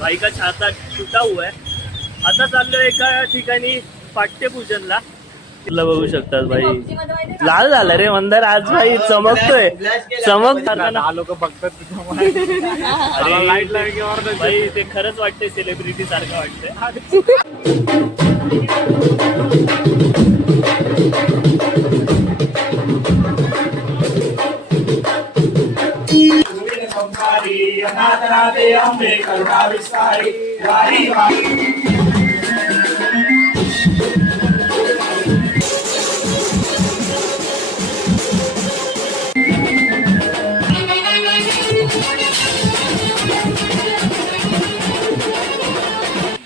भाई का छाता टूटा हुआ है. आता चाललो एका ठिकाणी पाठ्यपूजनला. तुला बघू शकतात भाई लाल झालं रे मंदार आज भाई चमकतोय लोक बघतात भाई ते खरंच वाटतंय सेलिब्रिटी सारखं वाटतंय.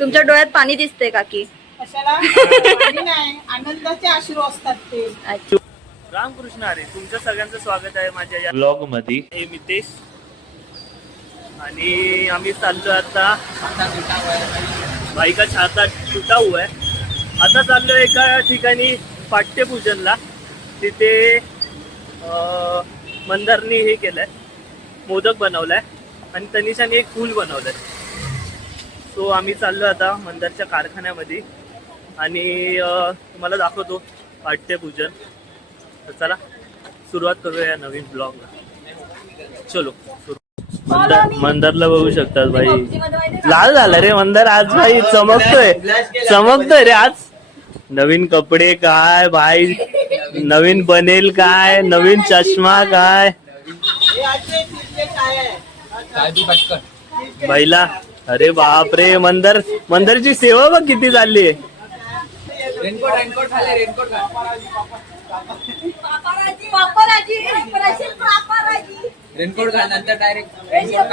तुमच्या डोळ्यात पाणी दिसतंय काकी? कशाला पाणी नाही, आनंदाचे अश्रू असतात ते. रामकृष्ण हरी. तुमचं सगळ्यांचं स्वागत आहे माझ्या या ब्लॉग मध्ये. हे मितेश आणि आम्ही चाललो आता भाई का छाता टूटा हुआ है. आता चाललो एका ठिकाणी पाठ्यपूजनला. तिथे मंदारनी हे केलंय, मोदक बनवलाय आणि तनिषाने एक फूल बनवलंय. सो आम्ही चाललो आता मंदारच्या कारखान्यामध्ये आणि तुम्हाला दाखवतो पाठ्यपूजन. तर चला सुरुवात करूया नवीन ब्लॉगला. चलो मंदारला बघू शकतात भाई लाल झालं रे मंदार आज भाई चमकतोय रे आज. नवीन कपडे काय भाई, नवीन बनेल काय, नवीन चष्मा काय भाईला. अरे बाप रे मंदारची सेवा बघ किती चालली आहे.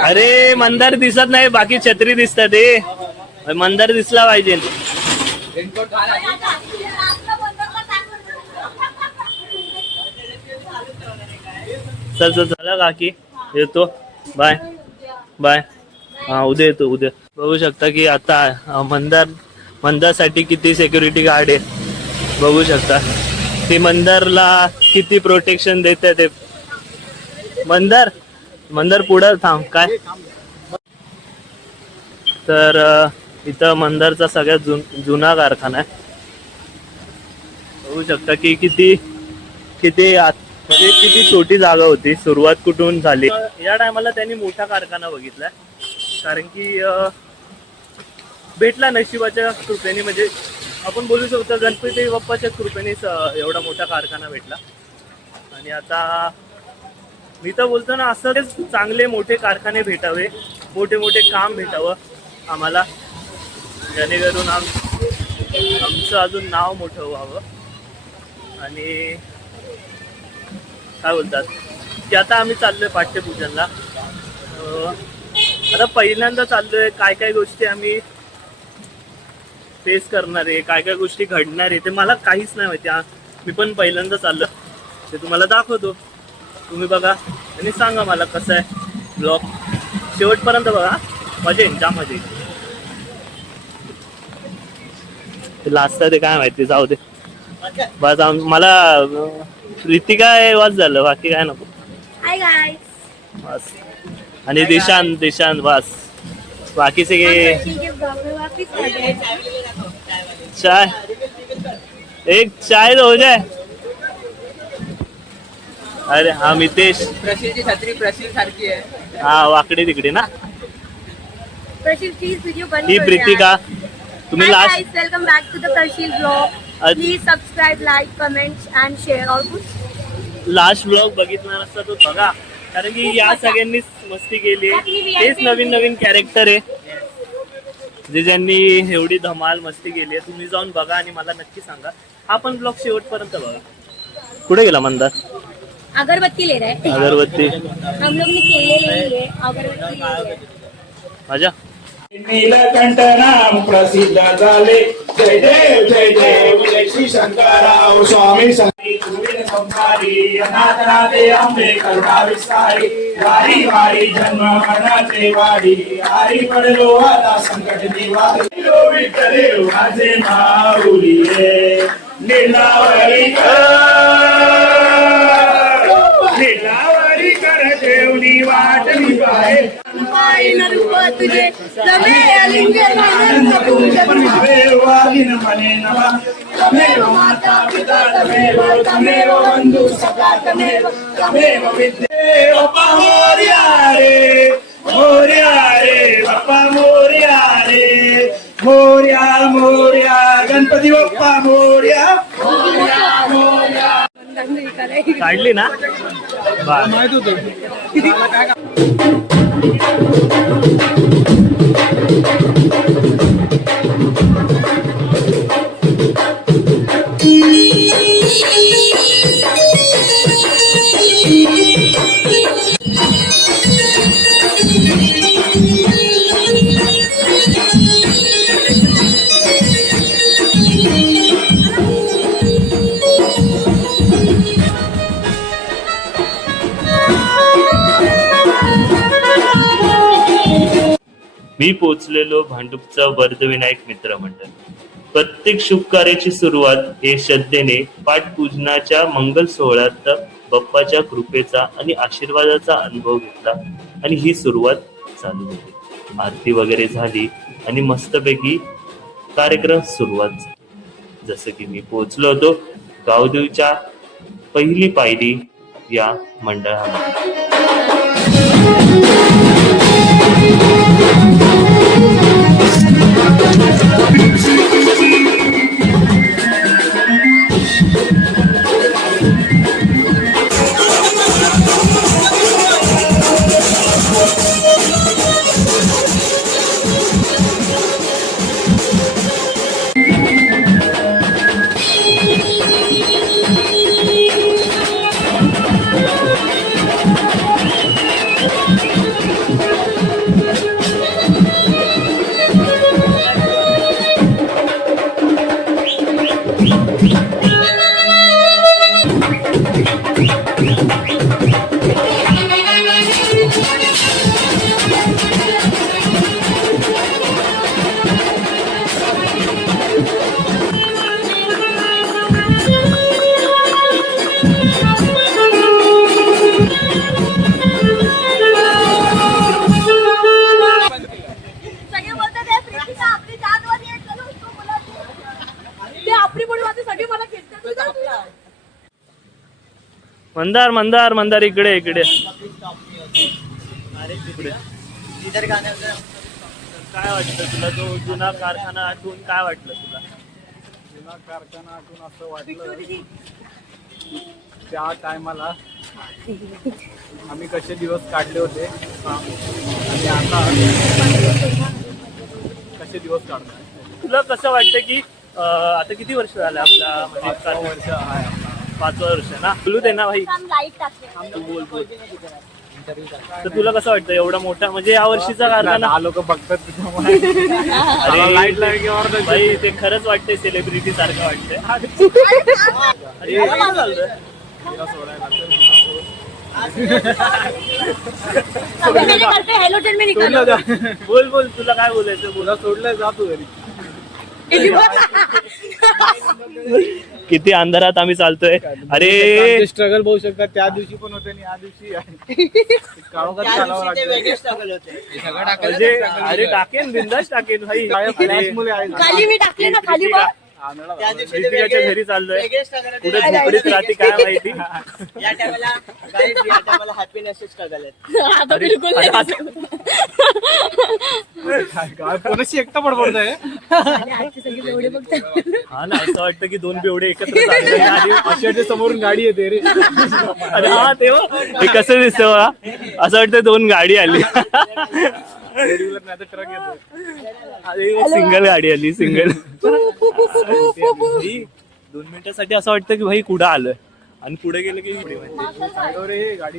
अरे मंदार दिसत नाही, बाकी छत्री दिसतात. ते मंदार दिसला पाहिजे. चल चला काकी येतो. Bye bye. हा उद्या येतो उद्या. बघू शकता की आता मंदारसाठी किती सिक्युरिटी गार्ड आहे बघू शकता. ते मंदारला किती प्रोटेक्शन देतात. ते मंदार पुढं थांब काय. तर इथं मंदारचा सगळ्यात जुना कारखाना आहे. बघू शकता की किती छोटी जागा होती, सुरुवात कुठून झाली. या टायमाला त्यांनी मोठा कारखाना बघितलाय कारण की भेटला नशिबाच्या कृपेने. म्हणजे आपण बोलू शकतो गणपती बाप्पाच्या कृपेने एवढा मोठा कारखाना भेटला. आणि आता मी तर बोलतो ना, असंच चांगले मोठे कारखाने भेटावे, मोठे काम भेटावं आम्हाला, जेणेकरून आमचं अजून नाव मोठं व्हावं. आणि काय बोलतात की आता आम्ही चाललोय पाठ्यपूजनला. आता पहिल्यांदा चाललोय. काय गोष्टी आम्ही फेस करणार आहे, काय गोष्टी घडणार आहे ते मला काहीच नाही माहिती. मी पण पहिल्यांदा चाललो, ते तुम्हाला दाखवतो. तुम्ही बघा आणि सांगा मला कसं आहे ब्लॉग. शेवटपर्यंत बघा, मजा येईल, जा मजा येईल. लास्ट ते काय माहिती, जाऊ दे बस. मला रितिका वाच झालं, बाकी काय नको. हाय गाइस बस. आणि दिशांत बस. बाकी से चाय, एक चाय तो हो जाए. अरे हा मितेश. प्रशीलची छत्री प्रशील सारखी आहे. हा वाकडे तिकडे ना. प्रशील प्लीज व्हिडिओ बंद ही प्रीतिका. तुम्ही last welcome back to the Prashil blog. Please subscribe, like, comments and share all good. Last blog बघितला नसता तो बघा, कारण की या सगळ्यांनीच मस्ती केली. तेच नवीन कॅरेक्टर आहे जे ज्यांनी एवढी धमाल मस्ती केली आहे. तुम्ही जाऊन बघा आणि मला नक्की सांगा. हा पण ब्लॉग शेवटपर्यंत बघा. कुठे गेला मंदार? अगरबत्ती ले रहा है. अगरबत्ती हम लोग ने केले ले लिए, अगरबत्ती ले लिए. माझ्या नीलकंठ नाम प्रसिद्ध झाले. जय देव जय श्री शंकरराव स्वामी संहारी. अनाथनाथे अंबे करुणा विस्तारी. वारी वारी जन्म मरणाचे वाडी. आरी पडलो आता संकट निवारी. विठ्ठल माझे माऊली लीलावरी कर देवनी वाट निभाए. पाहिन रूप तुझे तमेव लिंगे मानस तमेव वागिन मने नमः तमेव माता पिता तमेव तमेव बंधु सखा तमेव विद्ये बाप्पा मोरया रे बाप्पा मोरया रे मोरया गणपती बाप्पा मोरया. काढली ना माहित होतं मी पोचलेलो भांडुपचा वर्धविनायक मित्र मंडळ. प्रत्येक शुभ कार्याची सुरुवात हे श्रद्धेने पाठपूजनाच्या मंगल सोहळ्यात बाप्पाच्या कृपेचा आणि आशीर्वादाचा अनुभव घेतला आणि ही सुरुवात चालू होती. आरती वगैरे झाली आणि मस्तपैकी कार्यक्रम सुरुवात झाली. जसं की मी पोचलो होतो गावदेवीच्या पहिली पायरी या मंडळामध्ये. मंदार मंदार मंदार इकडे इकडे काय वाटतं तुला? तो जुना कारखाना आठवून काय वाटलं तुला? जुना कारखाना आठवून असं वाटलं त्या टायमाला आम्ही कसे दिवस काढले होते आणि आता कसे दिवस काढतो. तुला कसं वाटतं की आता किती वर्ष झालं आपल्या म्हणजे 5 वर्ष आहे आपला. 5 वर्ष ना? बोलू दे ना भाई. तू बोल बोल. तर तुला कसं वाटतं एवढा मोठा म्हणजे या वर्षीचा कारखाना? लोक बघतात त्याच्यामुळे अरे लाईट लागल्यावर भाई ते खरंच वाटतंय सेलिब्रिटी सारखं वाटतंय. अरे काय झालं? बोल बोल तुला काय बोलायचं? बोला. सोडलं जातो घरी. किती अंधारात आम्ही चालतोय. अरे स्ट्रगल बघू शकतात त्या दिवशी पण होते आणि या दिवशी काळोखात चालावं लागतं. म्हणजे अरे टाकेन बिंदास टाकेन भाई. खाली मी टाकले ना खाली बघ. ऋतिकाच्या घरी चाललोय. कुठे झोपडीत राहते काय माहिती. या टायमाला हॅपीनेसच स्ट्रगल आता बिलकुल नाही. कोणाशी एकटा पडपडतंय. आजचे सगळे एवढे बघतात. हा ना असं वाटतं की दोन बेवडे एकत्र चालले. अशाच्या समोरून गाडी येते रे. अरे हा तेव्हा हे कसं दिसतं बा? असं वाटतं दोन गाडी आली. रेग्युलर नाही तर ट्रक येतो. अरे सिंगल गाडी आली सिंगल. 2 मिनिटासाठी असं वाटतं की भाई कुठं आलोय आणि पुढे गेलं की गाडी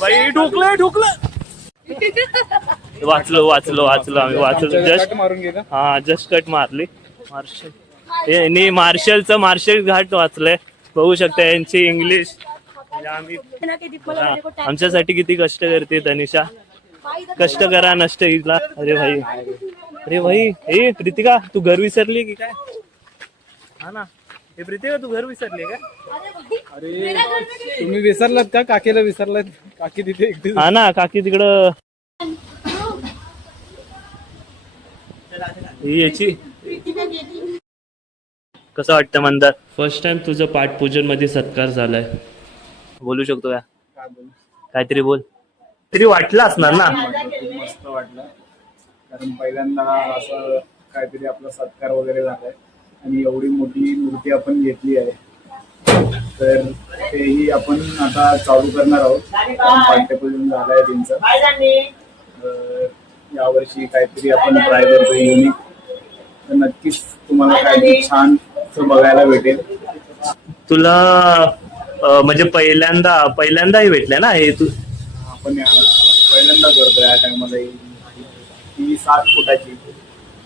भाई ठोकलं ठोकलं. वाचलो वाचलो वाचलो आम्ही वाचलो. जस्ट मारून गेला. हा जस्ट कट मारली. मार्शलचं मार्शल घाट वाचलंय. बघू शकता यांची इंग्लिश. आम्ही आमच्यासाठी किती कष्ट करते तनिषा. कष्ट करा नष्ट इथला. अरे भाई ए प्रीतिका तू घर विसरली की काय? हा ना हे प्रीतिका तू घर विसरली काय? अरे तुम्ही विसरलात का? काकीला विसरलात? काकी तिथे एकटी. हा ना काकी तिकडं ही याची कसं वाटतं मंदार? फर्स्ट टाइम तुझं पाठपूजन मध्ये सत्कार झालाय, बोलू शकतो का? काहीतरी बोल. तरी वाटलं असणार ना. खूप मस्त वाटलं, कारण पहिल्यांदा असं काहीतरी आपला सत्कार वगैरे झालाय आणि एवढी मोठी मूर्ती आपण घेतली आहे, तर तेही आपण आता चालू करणार आहोत. पाठ्यपूजन झालंय त्यांचं, यावर्षी काहीतरी आपण ट्राय करतोय युनिक, तर नक्कीच तुम्हाला काहीतरी छान बघायला भेटेल. तुला म्हणजे पहिल्यांदाही भेटलंय ना हे? तू आपण पहिल्यांदा करतोय या टायमाला. ही 7 फुटाची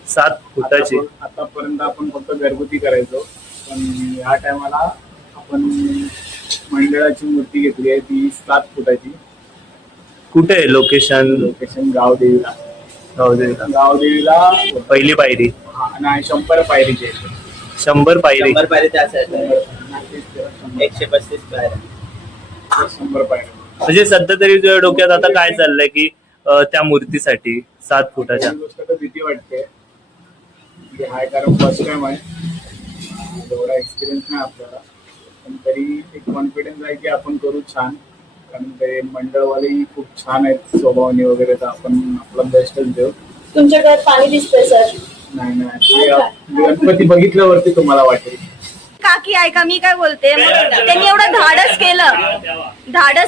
7 फुटाची. आतापर्यंत आपण फक्त घरगुती करायचो, पण या टायमाला आपण मंडळाची मूर्ती घेतली आहे, ती 7 फुटाची. कुठे आहे लोकेशन? लोकेशन गावदेवीला. गावदेवीला पहिली पायरी. नाही, 100 पायरीची आहे. 100 पायरी. 100 पायरी त्या साईडला. 135 पायऱ्या. 100 पायरी. म्हणजे सध्या तरी तुझ्या डोक्यात आता काय चाललंय की त्या मूर्तीसाठी 7 फुटाच्या? ही गोष्ट तर भीती वाटते की हाय, कारण फर्स्ट टाइम आहे, एवढा एक्सपिरियन्स नाही आपल्याला, पण तरी एक कॉन्फिडन्स आहे की आपण करू छान. कारण ते मंडळवालेही खूप छान आहेत स्वभावाने वगैरे, तर आपण आपला बेस्टच देऊ. तुमच्या डोळ्यात पाणी दिसतंय सर. नाही ते गणपती बघितल्यावरती तुम्हाला वाटेल. काकी ऐका, मी काय बोलते, मग त्यांनी एवढं धाडस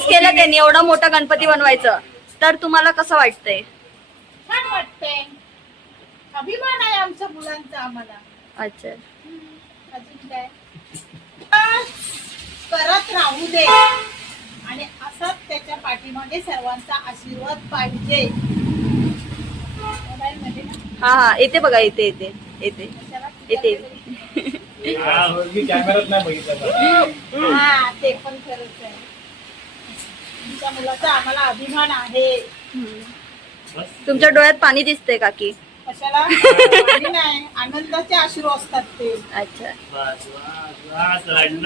केलं त्यांनी एवढा मोठा गणपती बनवायचं, तर तुम्हाला कसं वाटतंय? छान वाटतंय, अभिमान आहे आमच्या मुलांचा आम्हाला. अच्छा, अजून काय करत राहू दे, आणि असंच त्याच्या पाठीमागे सर्वांचा आशीर्वाद पाहिजे. मोबाईलमध्ये ना हा येते बघा, येते कशाला मी कॅमेरात नाही बघितलं. हा, ते पण खरंच आहे. तुमच्या मुलाचा आम्हाला अभिमान आहे. तुमच्या डोळ्यात पाणी दिसतंय काकी. कशाला पाणी नाही, आनंदाचे अश्रू असतात ते. अच्छा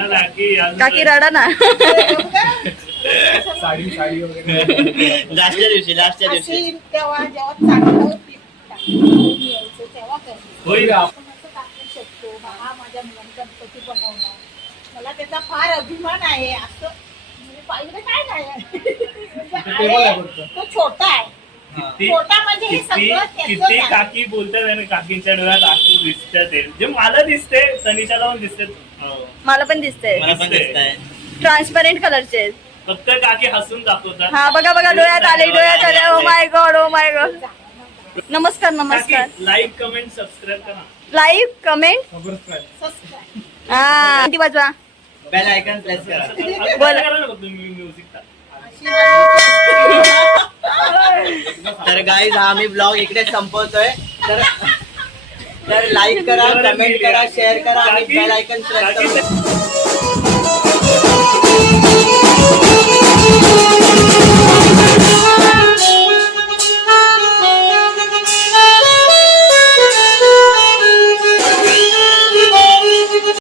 काकी काकी रडा ना. साडी वगैरे. लास्टच्या दिवशी अशी तेव्हा जेव्हा चांगलं यायचं तेव्हा करते. आपण असं टाकू शकतो, हा माझ्या मुलांचा गणपती बनवला, मला त्याचा फार अभिमान आहे. असं म्हणजे पाहिजे काय नाही, म्हणजे आहे, तो छोटा आहे. छोटा म्हणजे हे सगळं त्याचंच किती आहे. काकी बोलतात आणि काकींच्या डोळ्यात आसू दिसतात, जे मला दिसते, तनिषाला पण दिसते. मला पण दिसतंय, मला पण दिसतंय. ट्रान्सपरंट कलरचे. फक्त काकी हसून दाखवतात. हा बघा डोळ्यात आले. Oh my God. नमस्कार. लाईक कमेंट सबस्क्राईब करा. Like comment subscribe. हा ती वाजवा. बेल आयकॉन प्रेस करा. म्युझिक तर गाईज आम्ही ब्लॉग इकडे संपवतोय. तर लाईक करा, कमेंट करा, शेअर करा आणि बेल आयकॉन प्रेस करा.